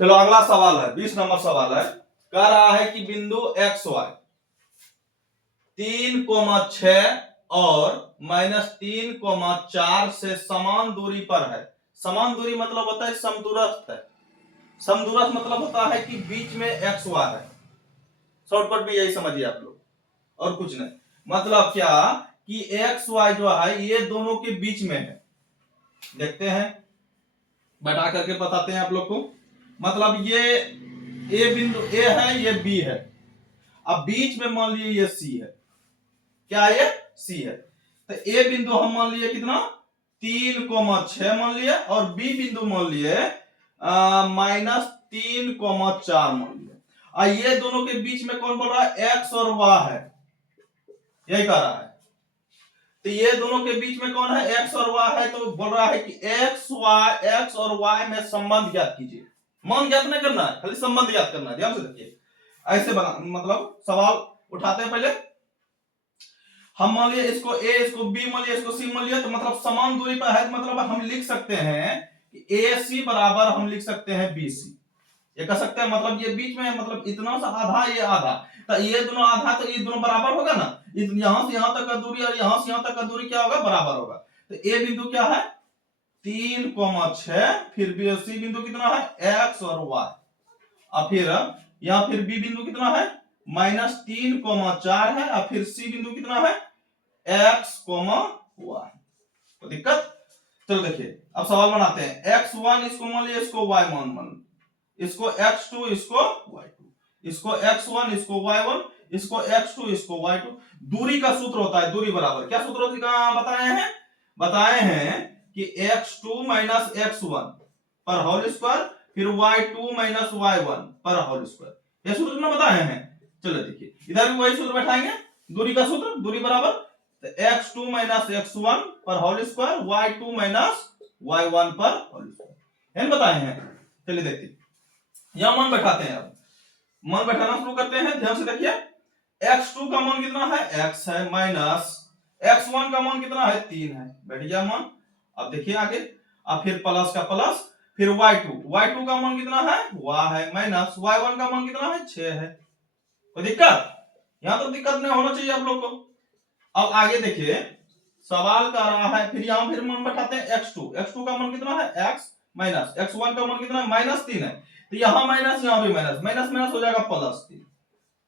चलो अगला सवाल है, 20 नंबर सवाल है। कह रहा है कि बिंदु एक्स वाई 3,6 और -3,4 से समान दूरी पर है। समान दूरी मतलब होता है समदूरस्थ है। समदूरस्थ मतलब होता है कि बीच में एक्स वाई है। शॉर्टकट में यही समझिए आप लोग, और कुछ नहीं। मतलब क्या कि एक्स वाई जो है ये दोनों के बीच में है। देखते हैं, बैठा करके बताते हैं आप लोग को। मतलब ये ए बिंदु ए है, ये बी है, अब बीच में मान लीजिए ये सी है। क्या ये सी है। तो ए बिंदु हम मान लिए कितना 3,6 मान लिए, और बी बिंदु मान लिए -3,4 मान लिए। और ये दोनों के बीच में कौन बोल रहा है, एक्स और वाई है, यही कह रहा है। तो ये दोनों के बीच में कौन है, एक्स और वाई है। तो बोल रहा है कि एक्स और वाई में संबंध ज्ञात कीजिए। मान ज्ञात नहीं करना है, खाली संबंध ज्ञात करना है। ध्यान से देखिए, ऐसे बना, मतलब सवाल उठाते हैं। पहले हम मान लिया इसको ए, इसको बी मान लिया, इसको सी मान लिया, तो मतलब समान दूरी पर है। तो मतलब हम लिख सकते हैं कि ए सी बराबर हम लिख सकते हैं बी सी। ये कह सकते हैं, मतलब ये बीच में है, मतलब इतना सा आधा, ये आधा, तो ये दोनों आधा, तो ये दोनों बराबर होगा ना। यहां से यहां तक का दूरी और यहां से यहां तक का दूरी क्या होगा, बराबर होगा। तो ए बिंदु क्या है 3,6, फिर बी सी बिंदु कितना है एक्स और वाई, और फिर यहां फिर बी बिंदु कितना है -3,4 है, और फिर सी बिंदु कितना है एक्स वाई। तो दिक्कत। चलो देखिए, अब सवाल बनाते हैं। x1 इसको मान लिया, इसको y मान, इसको x2 इसको y2, इसको x1 इसको y1, इसको x2 इसको y2। दूरी का सूत्र होता है दूरी बराबर, क्या सूत्र होता है बताए हैं कि x2 माइनस x1 पर होल स्क्वायर, फिर y2 माइनस y1 पर होल स्क्वायर। ये सूत्र ना बताए हैं। चलो देखिए, इधर भी वही सूत्र बैठाएंगे, दूरी का सूत्र, दूरी बराबर x2 माइनस x1 पर whole square, y2 minus y1 पर होल स्क्वायर। है बताए हैं। चलिए देखते, यहां मान बैठाते हैं। अब मान बैठाना शुरू करते हैं, ध्यान से देखिए। x2 का मान कितना है, x है, माइनस x1 का मान कितना है 3 है, बैठ गया मान। अब देखिए आगे, अब फिर प्लस का प्लस, फिर y2 का मान कितना है y है, माइनस y1 का मान कितना है 6 है। कोई दिक्कत, यहां तो दिक्कत नहीं होना चाहिए आप लोग को। अब आगे देखिए, सवाल कर रहा है, फिर यहां फिर मान बैठाते हैं x2 का मान कितना है x, माइनस x1 का मान कितना है -3 है। तो यहां माइनस, यहां भी माइनस, माइनस माइनस हो जाएगा +3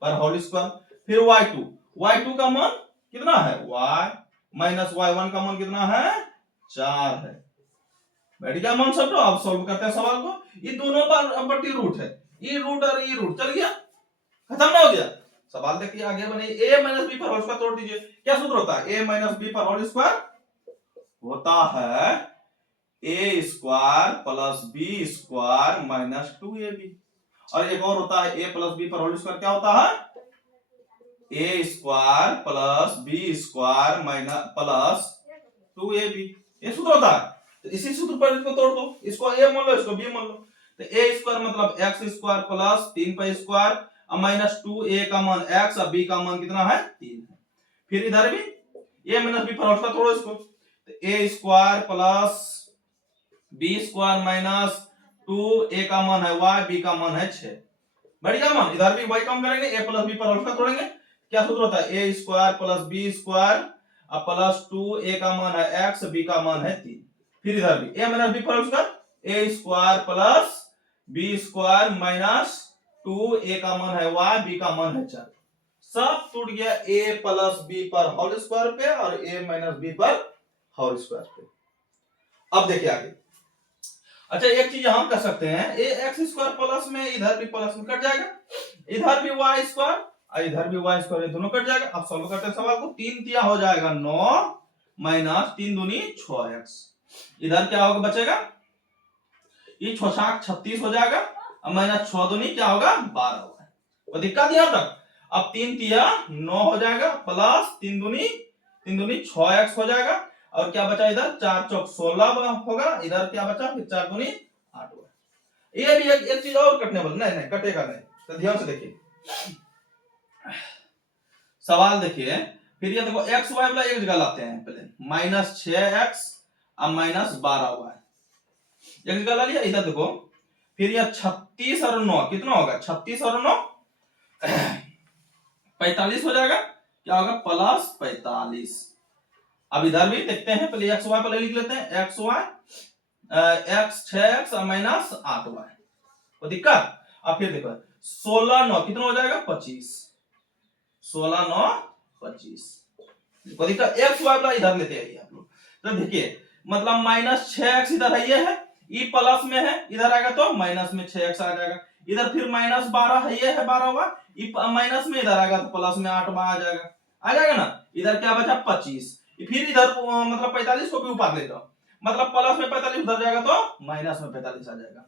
पर होल स्क्वायर। फिर y2 का मान कितना है y, माइनस y1 का मान कितना है 4 है। बैठ गया मान सब। तो अब सॉल्व करते हैं सवाल को। ये दोनों पर बट्टी रूट है, ये रूट और ये रूट चल गया, खत्म ना हो गया। सवाल देखिए आगे बने, a माइनस बी पर होल स्क्वायर तोड़ दीजिए। क्या सूत्र होता है, a माइनस बी पर होल स्क्वायर होता है a square plus b square minus 2ab। और एक और होता है a प्लस बी पर होल स्क्वायर, क्या होता है a square plus b square minus plus 2ab। ये सूत्र होता है। तो इसी सूत्र पर इसको तोड़ दो, इसको a मान लो, इसको b मान लो। तो a स्क्वायर मतलब x square plus 3 pi square minus 2a का मान x और b का मान कितना है 3 है। फिर इधर भी a माइनस b पर उसका तोड़ो इसको। तो a square plus b square minus 2a का मान है y, b का मान है 6। बढ़िया मान, इधर भी y कम करेंगे, a प्लस b पर उसका तोड़ेंगे। क्या सूत्र होता है a square plus b square plus 2a का मान है x, b का मान है 3। फिर इधर भी a माइनस b पर उसका a square plus b square minus 2a का मान है y, b का मान है 4। सब टूट गया a प्लस b पर होल स्क्वायर पे और a माइनस b पर होल स्क्वायर पे। अब देखिए आगे। अच्छा, एक चीज हम कर सकते हैं, a एक्स स्क्वायर प्लस में इधर भी प्लस में कट जाएगा, इधर भी y स्क्वायर और इधर भी y स्क्वायर, ये दोनों कट जाएगा। अब सॉल्व करते हैं सवाल को। 3 तिया हो जाएगा 9 माइनस 3 दूनी 6x। इधर क्या होगा बचेगा, ये 6 7 36 हो जाएगा, और माइनस 6 दूनी क्या होगा 12 होगा। कोई दिक्कत यहां तक। अब 3 तिया 9 हो जाएगा, प्लस 3 दूनी 6x हो जाएगा, और क्या बचा इधर 4 चौक 16 होगा, इधर क्या बचा फिर 4 दूनी 8 होगा। ये भी एक चीज और कटने वाला, नहीं कटेगा नहीं। तो ध्यान से देखिए सवाल देखिए। फिर ये देखो x y वाला एक जगह लाते हैं पहले, -6x और -12y एक जगह ला लिया। इधर देखो, फिर यह 36 और 9 कितना होगा, 36 और 9 45 हो जाएगा, क्या होगा प्लस 45। अब इधर भी देखते हैं, पहले एक्स वाई पहले लिख लेते हैं, x Y x 6x minus 8y, कोई दिक्कत। अब फिर देखो 16 9 कितना हो जाएगा 25, 16 9 25, कोई दिक्कत। एक्स वाई वाला इधर लेते आइए आप लोग, तो देखिए मतलब माइनस 6x इधर है, ये है, ई प्लस में है, इधर आएगा तो माइनस में 6x आ जाएगा, इधर फिर माइनस 12 है, ये है 12 ई माइनस में इधर आएगा तो प्लस में 8 आ जाएगा ना, इधर क्या बचा 25, फिर इधर मतलब 45 को भी ऊपर ले जाओ, मतलब प्लस में 45 उधर जाएगा तो माइनस में 45 आ जाएगा,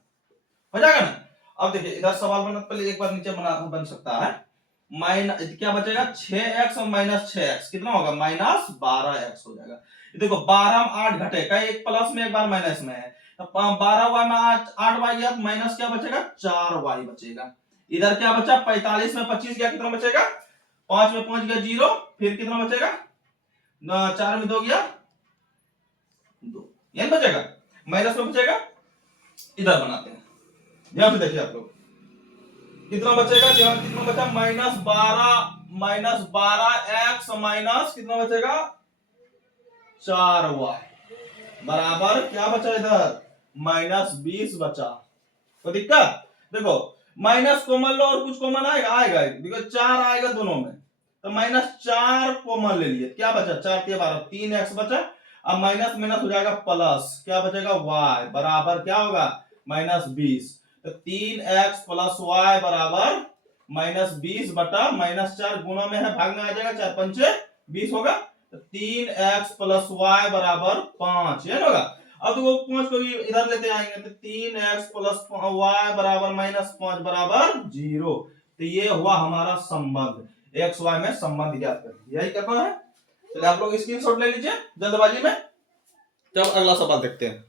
हो जाएगा ना। अब देखिए इधर सवाल बना, पहले एक बार नीचे बन सकता है, माइनस क्या बचेगा 6x और माइनस 6x कितना होगा माइनस 12x हो जाएगा। देखो 12 में 8 घटेगा, एक प्लस में एक बार माइनस में है, तो 12y में 8y गया, माइनस क्या बचेगा 4y बचेगा। इधर क्या बचा 45 में 25 गया, कितना बचेगा 5 में 5 गया 0, फिर कितना बचेगा 4 में 2 गया 2, यही बचेगा, माइनस में बचेगा। इधर बनाते हैं, ध्यान से देखिए आप लोग, कितना बचेगा, कितना बचा माइनस 12 एक्स माइनस कितना बचेगा 4y बराबर क्या बचा इधर माइनस 20 बचा, तो दिक्कत। देखो माइनस कॉमन लो और कुछ कॉमन आएगा देखो 4 आएगा दोनों में, तो माइनस 4 कॉमन ले लिए, क्या बचा 4 के 12 3x बचा। अब माइनस माइनस हो जाएगा प्लस, क्या बचेगा y बराबर क्या होगा माइनस 20, तो 3x प्लस y बराबर माइनस 20 बटा माइनस 4 गुना में है, भाग में आ जाएगा 4 पंचे 20 होगा, तो 3x प्लस y बराबर 5, ये होगा। अब तो वो 5 को भी इधर लेते आएंगे, तो 3x प्लस y बराबर माइनस 5 बराबर 0, तो ये हुआ हमारा संबंध, एक्स वाई में संबंध ज्ञात करें, यही करना है। चलिए आप लोग स्क्रीनशॉट ले लीजिए जल्दबाजी में, जब अगला सवाल देखते हैं।